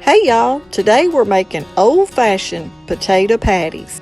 Hey y'all, today we're making old-fashioned potato patties.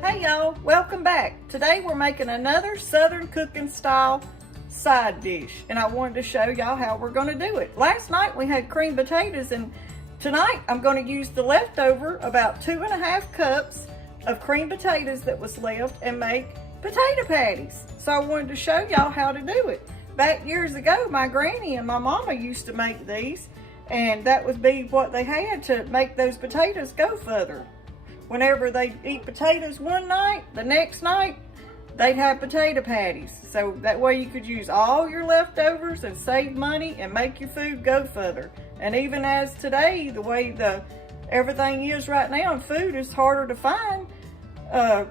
Hey y'all, welcome back. Today we're making another Southern cooking style side dish, and I wanted to show y'all how we're going to do it. Last night we had creamed potatoes, and tonight I'm going to use the leftover, about 2.5 cups of creamed potatoes that was left, and make potato patties. So I wanted to show y'all how to do it. Back years ago, my granny and my mama used to make these, and that would be what they had to make those potatoes go further. Whenever they'd eat potatoes one night, the next night they'd have potato patties. So that way you could use all your leftovers and save money and make your food go further. And even as today, the way everything is right now and food is harder to find,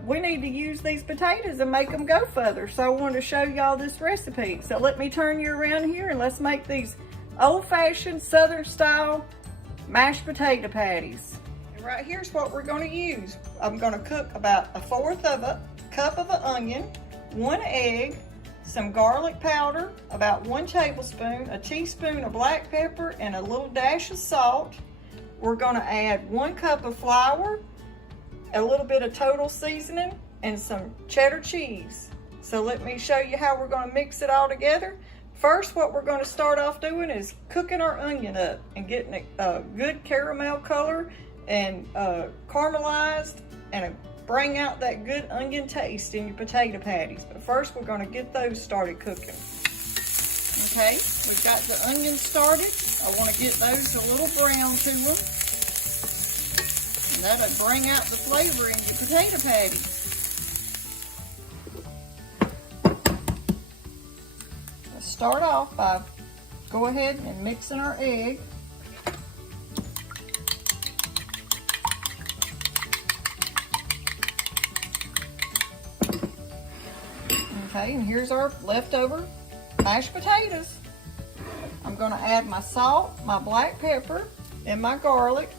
we need to use these potatoes and make them go further. So I wanted to show y'all this recipe. So let me turn you around here and let's make these old-fashioned Southern style mashed potato patties. And right here's what we're going to use. I'm going to cook about 1/4 of a cup of an onion, 1 egg, some garlic powder, about 1 tablespoon, a teaspoon of black pepper, and a little dash of salt. We're going to add 1 cup of flour, a little bit of total seasoning, and some cheddar cheese. So let me show you how we're going to mix it all together. First, what we're going to start off doing is cooking our onion up and getting it a good caramel color and caramelized, and bring out that good onion taste in your potato patties. But first, we're going to get those started cooking. Okay, we've got the onions started. I want to get those a little brown to them. And that'll bring out the flavor in your potato patties. Let's start off by go ahead and mixing our egg. Okay, and here's our leftover mashed potatoes. I'm going to add my salt, my black pepper, and my garlic.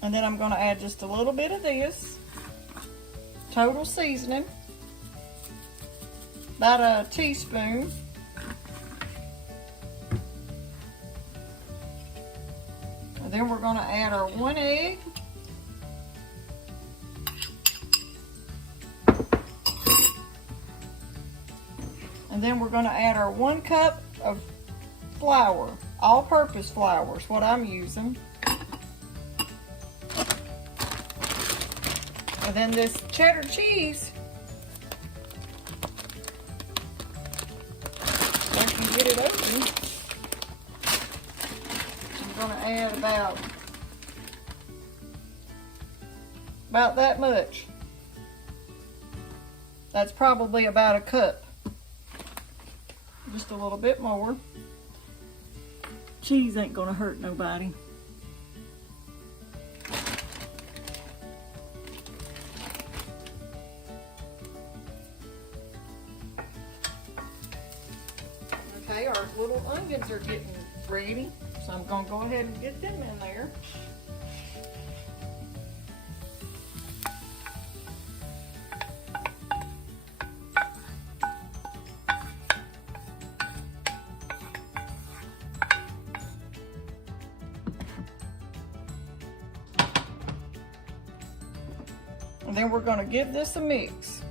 And then I'm going to add just a little bit of this total seasoning, about a teaspoon. And then we're going to add our 1 egg. And then we're going to add our 1 cup of flour, all-purpose flour is what I'm using. And then this cheddar cheese, if I can get it open, I'm going to add about that much. That's probably about a cup. Just a little bit more. Cheese ain't gonna hurt nobody. Okay, our little onions are getting ready, so I'm gonna go ahead and get them in there. And then we're going to give this a mix.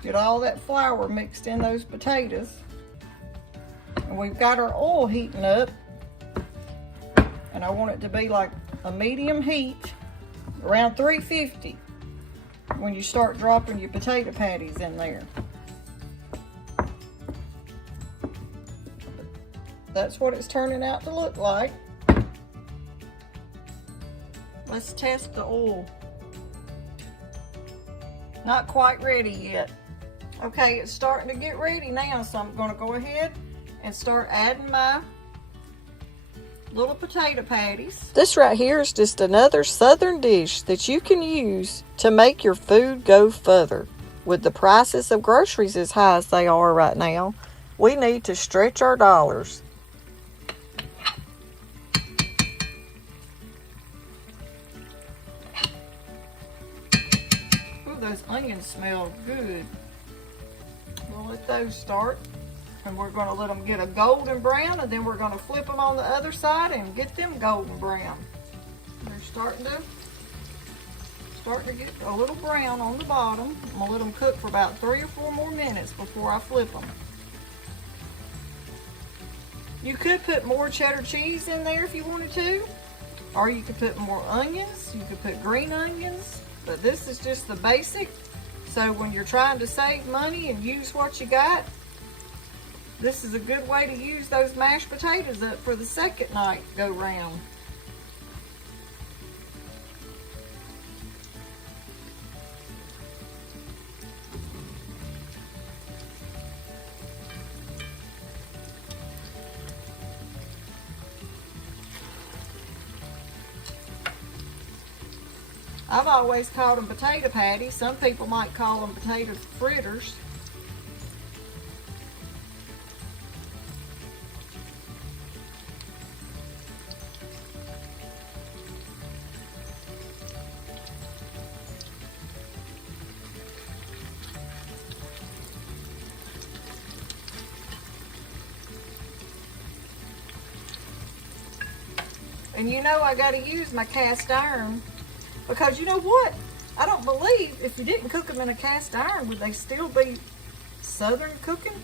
Get all that flour mixed in those potatoes. And we've got our oil heating up. And I want it to be like a medium heat, around 350. When you start dropping your potato patties in there. That's what it's turning out to look like. Let's test the oil. Not quite ready yet. Okay, it's starting to get ready now, so I'm going to go ahead and start adding my little potato patties. This right here is just another southern dish that you can use to make your food go further. With the prices of groceries as high as they are right now, we need to stretch our dollars. Ooh, those onions smell good. We'll let those start. And we're going to let them get a golden brown, and then we're going to flip them on the other side and get them golden brown. They're starting to get a little brown on the bottom. I'm going to let them cook for about 3 or 4 more minutes before I flip them. You could put more cheddar cheese in there if you wanted to, or you could put more onions. You could put green onions, but this is just the basic. So when you're trying to save money and use what you got, this is a good way to use those mashed potatoes up for the second night go round. I've always called them potato patties. Some people might call them potato fritters. And you know I gotta use my cast iron, because you know what? I don't believe if you didn't cook them in a cast iron, would they still be southern cooking?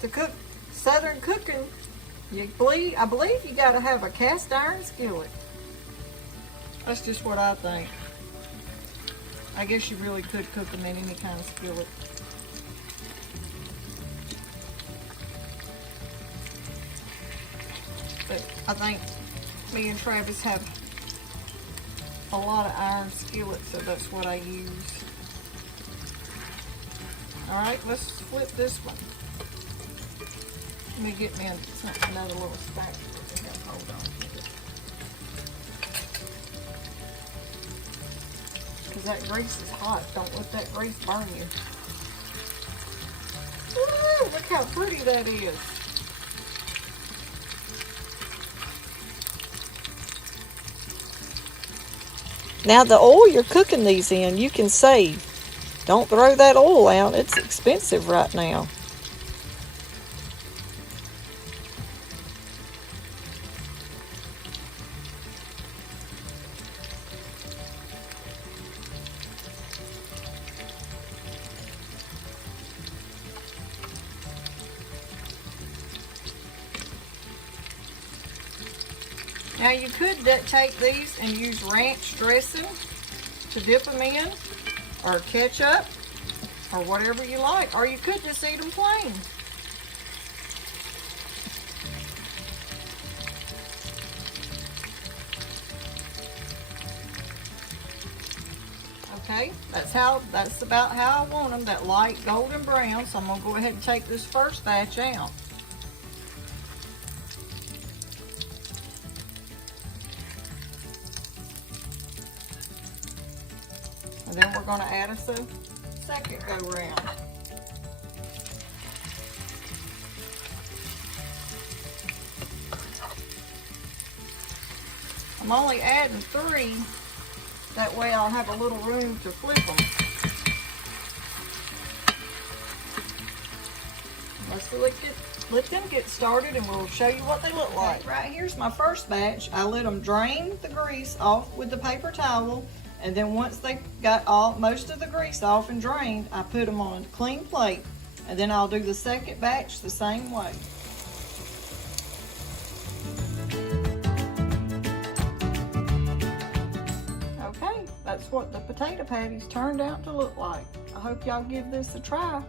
To cook southern cooking, I believe you gotta have a cast iron skillet. That's just what I think. I guess you really could cook them in any kind of skillet. But I think me and Travis have a lot of iron skillets, so that's what I use. Alright, let's flip this one. Let me get me another little stack. Hold on. Because that grease is hot. Don't let that grease burn you. Woo, look how pretty that is. Now the oil you're cooking these in, you can save. Don't throw that oil out. It's expensive right now. Now you could take these and use ranch dressing to dip them in, or ketchup, or whatever you like, or you could just eat them plain. Okay, that's about how I want them, that light golden brown. So I'm gonna go ahead and take this first batch out. And then we're going to add us a second go round. I'm only adding 3. That way I'll have a little room to flip them. Let's let them get started, and we'll show you what they look like. Right here's my first batch. I let them drain the grease off with the paper towel. And then once they got most of the grease off and drained, I put them on a clean plate. And then I'll do the second batch the same way. Okay, that's what the potato patties turned out to look like. I hope y'all give this a try.